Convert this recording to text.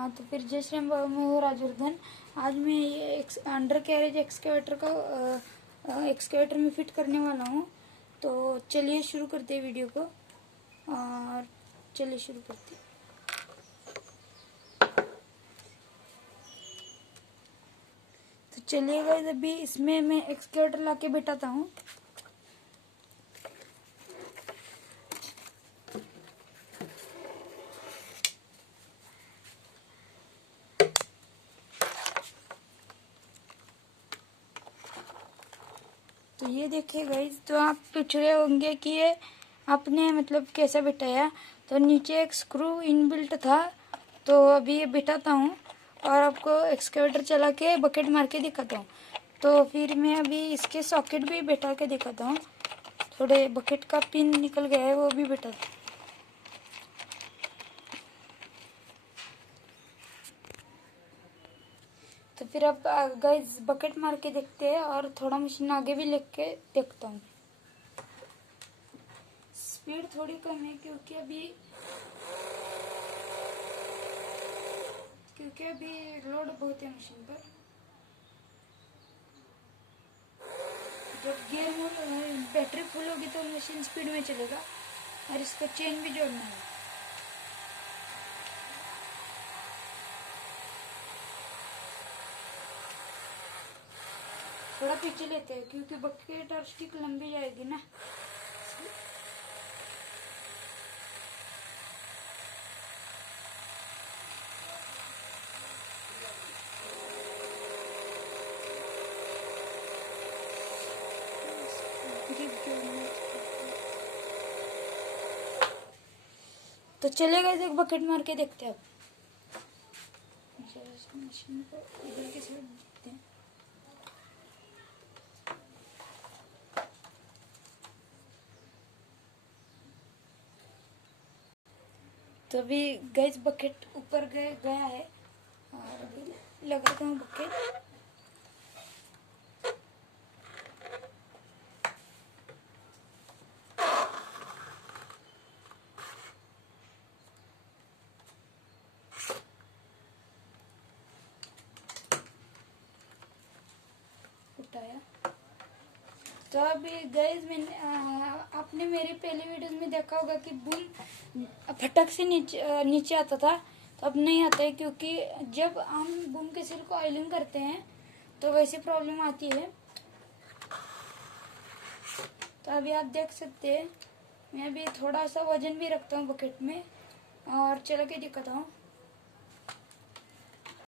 हाँ, तो फिर जय श्री राम। मैं हूँ राजवर्धन। आज मैं ये अंडर कैरेज एक्सकेवेटर का एक्सकेवेटर में फिट करने वाला हूँ। तो चलिए शुरू करते हैं वीडियो को। और चलिए शुरू करते हैं। तो चलिए गाइस, अभी इसमें मैं एक्सकेवेटर लाके बैठाता हूँ। तो ये देखिए गाइस, तो आप पूछ रहे होंगे कि ये आपने मतलब कैसे बिठाया। तो नीचे एक स्क्रू इनबिल्ट था, तो अभी ये बिठाता हूँ और आपको एक्सकेवेटर चला के बकेट मार के दिखाता हूँ। तो फिर मैं अभी इसके सॉकेट भी बैठा के दिखाता हूँ। थोड़े बकेट का पिन निकल गया है, वो भी बैठा। तो फिर अब गाइस बकेट मार के देखते हैं और थोड़ा मशीन आगे भी लेके देखता हूँ। स्पीड थोड़ी कम है क्योंकि अभी लोड बहुत है मशीन पर। जब बैटरी फुल होगी तो मशीन स्पीड में चलेगा। और इसको चेन भी जोड़ना है। थोड़ा पीछे लेते हैं क्योंकि बकेट और स्टिक लंबी जाएगी ना। तो चलेगा, एक बकेट मार के देखते हैं। अब मशीन को इधर के साइड देखते हैं। तो अभी गैस बकेट ऊपर गया है और अभी लगाता हूँ बकेट। उठाया। तो अभी गैस मैंने आपने मेरी पहली वीडियोस में देखा होगा कि बूम फटक से नीचे आता था। तो अब नहीं आता है क्योंकि जब हम बूम के सिर को ऑयलिंग करते हैं तो वैसी प्रॉब्लम आती है। तो अभी आप देख सकते हैं, मैं अभी थोड़ा सा वजन भी रखता हूँ बकेट में और चला के दिखाता हूँ।